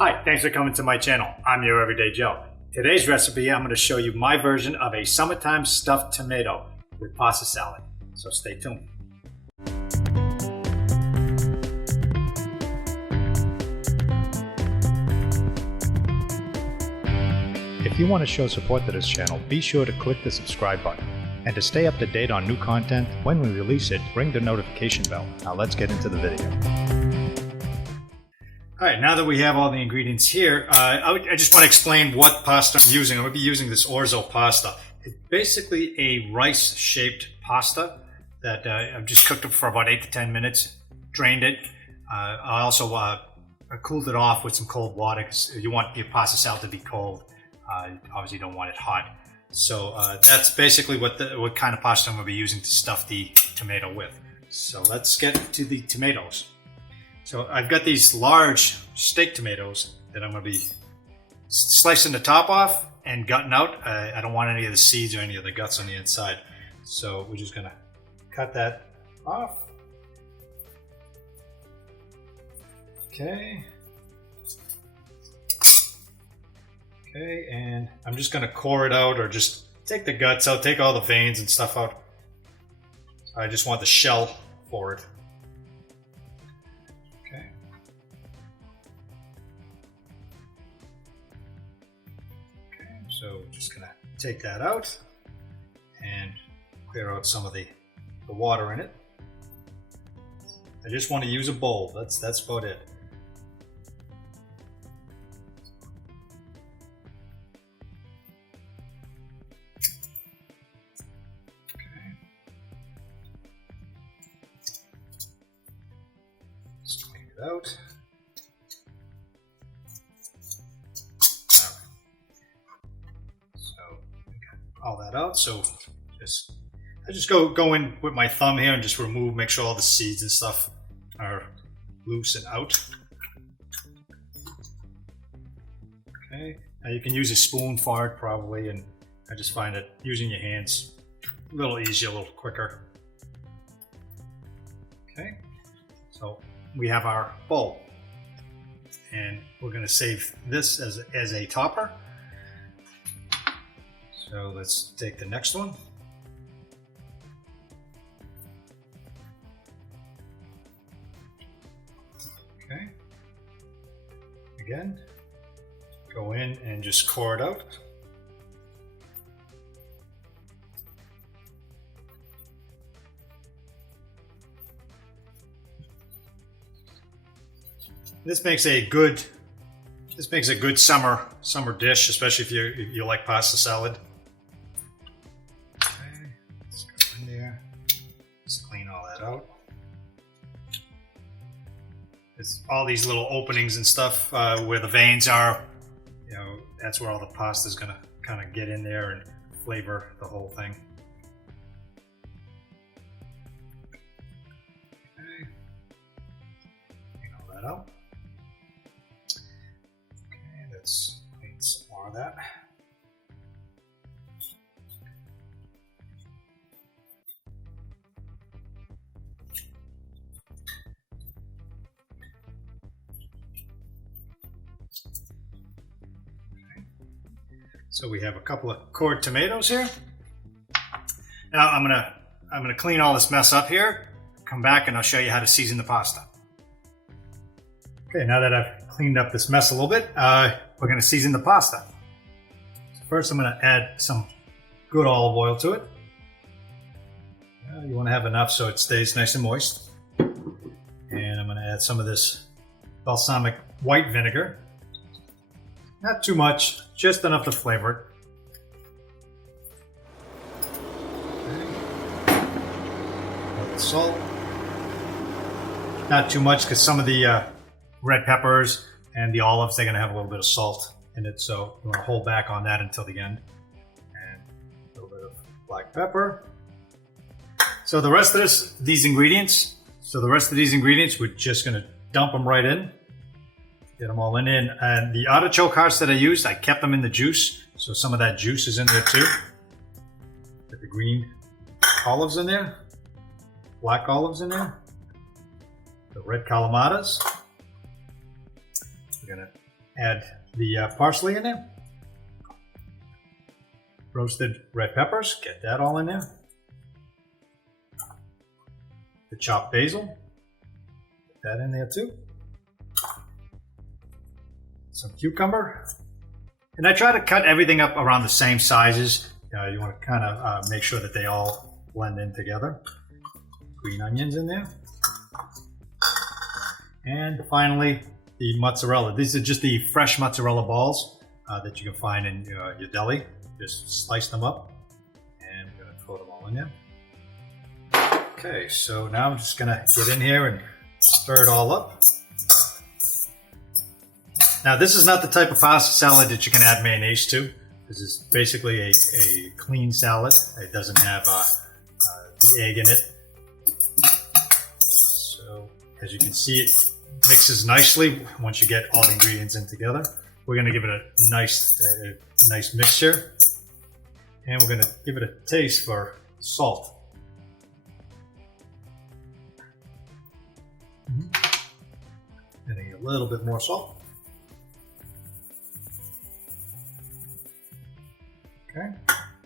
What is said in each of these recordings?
Hi, thanks for coming to my channel. I'm your Everyday Joe. Today's recipe, I'm going to show you my version of a summertime stuffed tomato with pasta salad. So stay tuned. If you want to show support to this channel, be sure to click the subscribe button. And to stay up to date on new content, when we release it, ring the notification bell. Now let's get into the video. Alright, now that we have all the ingredients here, I just want to explain what pasta I'm using. I'm going to be using this Orzo pasta. It's basically a rice-shaped pasta that I've just cooked it for about 8 to 10 minutes, drained it. I also cooled it off with some cold water because you want your pasta salad to be cold. Obviously you don't want it hot. So that's basically what kind of pasta I'm going to be using to stuff the tomato with. So let's get to the tomatoes. So I've got these large steak tomatoes that I'm going to be slicing the top off and gutting out. I don't want any of the seeds or any of the guts on the inside. So we're just going to cut that off. Okay. Okay, and I'm just going to core it out or just take the guts out, take all the veins and stuff out. I just want the shell for it. Okay. Okay, so just going to take that out and clear out some of the water in it. I just want to use a bowl. That's about it. Out. So got all that out. So I just go in with my thumb here and just remove, make sure all the seeds and stuff are loose and out. Okay. Now you can use a spoon for it probably, and I just find that using your hands a little easier, a little quicker. Okay. So we have our bowl, and we're going to save this as a topper. So let's take the next one. Okay. Again, go in and just core it out. This makes a good summer dish, especially if you like pasta salad. Okay, let's go in there. Just clean all that out. There's all these little openings and stuff where the veins are. You know, that's where all the pasta is gonna kind of get in there and flavor the whole thing. Okay, clean all that out. Let's clean some more of that. Okay. So we have a couple of cored tomatoes here. Now I'm gonna clean all this mess up here. Come back and I'll show you how to season the pasta. Okay, now that I've cleaned up this mess a little bit, we're going to season the pasta. So first I'm going to add some good olive oil to it. You want to have enough so it stays nice and moist. And I'm going to add some of this balsamic white vinegar. Not too much, just enough to flavor it. Okay. Salt. Not too much because some of the red peppers and the olives, they're going to have a little bit of salt in it, so you want to hold back on that until the end. And a little bit of black pepper. So the rest of these ingredients, we're just going to dump them right in. Get them all in. And the artichoke hearts that I used, I kept them in the juice, so some of that juice is in there too. Get the green olives in there, black olives in there, the red calamatas. We're going to add the parsley in there. Roasted red peppers, get that all in there. The chopped basil, get that in there too. Some cucumber. And I try to cut everything up around the same sizes. You want to kind of make sure that they all blend in together. Green onions in there. And finally, the mozzarella. These are just the fresh mozzarella balls that you can find in your deli. Just slice them up, and I'm going to throw them all in there. Okay, so now I'm just going to get in here and stir it all up. Now, this is not the type of pasta salad that you can add mayonnaise to. This is basically a clean salad. It doesn't have the egg in it. So, as you can see, it mixes nicely once you get all the ingredients in together. We're going to give it a nice mixture. And we're going to give it a taste for salt. Adding a little bit more salt. Okay,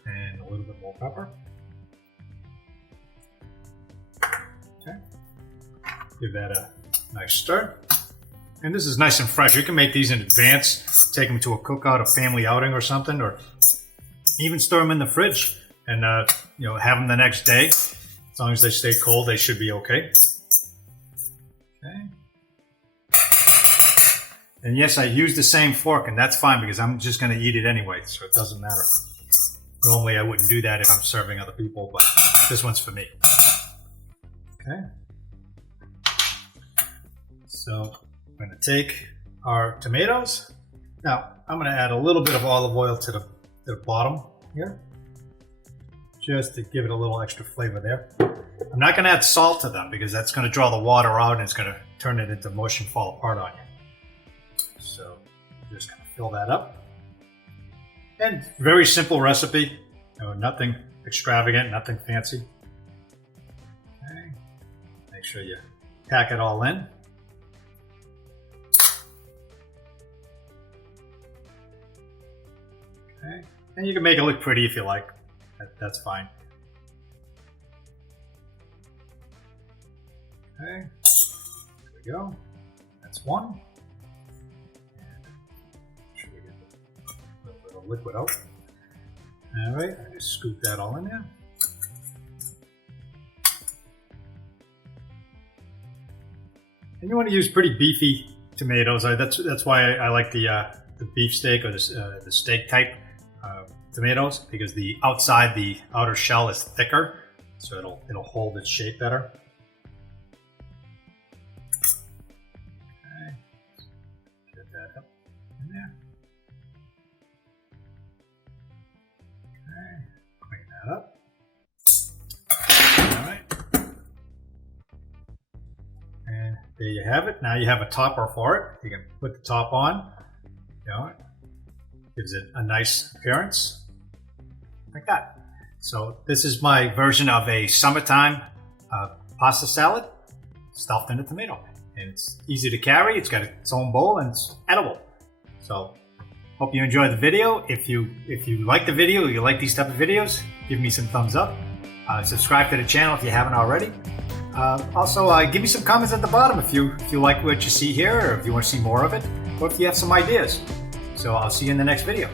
and a little bit more pepper. Okay, give that a nice stir. And this is nice and fresh. You can make these in advance, take them to a cookout, a family outing or something, or even store them in the fridge and have them the next day. As long as they stay cold, they should be okay. Okay. And yes, I use the same fork, and that's fine because I'm just going to eat it anyway, so it doesn't matter. Normally, I wouldn't do that if I'm serving other people, but this one's for me. Okay. So I'm going to take our tomatoes. Now, I'm going to add a little bit of olive oil to the bottom here, just to give it a little extra flavor there. I'm not going to add salt to them because that's going to draw the water out and it's going to turn it into mush and fall apart on you. So I'm just going to fill that up. And very simple recipe, nothing extravagant, nothing fancy. Okay. Make sure you pack it all in. Okay. And you can make it look pretty if you like. That's fine. Okay, there we go. That's one. And make sure we get a little bit of liquid out. All right, I just scoop that all in there. And you want to use pretty beefy tomatoes. That's why I like the beef steak or the steak type tomatoes, because the outer shell is thicker, so it'll hold its shape better. Okay, get that up in there. Okay, clean that up. All right, and there you have it. Now you have a topper for it. You can put the top on. Gives it a nice appearance, like that. So this is my version of a summertime pasta salad stuffed in a tomato. And it's easy to carry, it's got its own bowl, and it's edible. So hope you enjoyed the video. If you like the video, or you like these type of videos, give me some thumbs up. Subscribe to the channel if you haven't already. Also, give me some comments at the bottom if you like what you see here, or if you want to see more of it, or if you have some ideas. So I'll see you in the next video.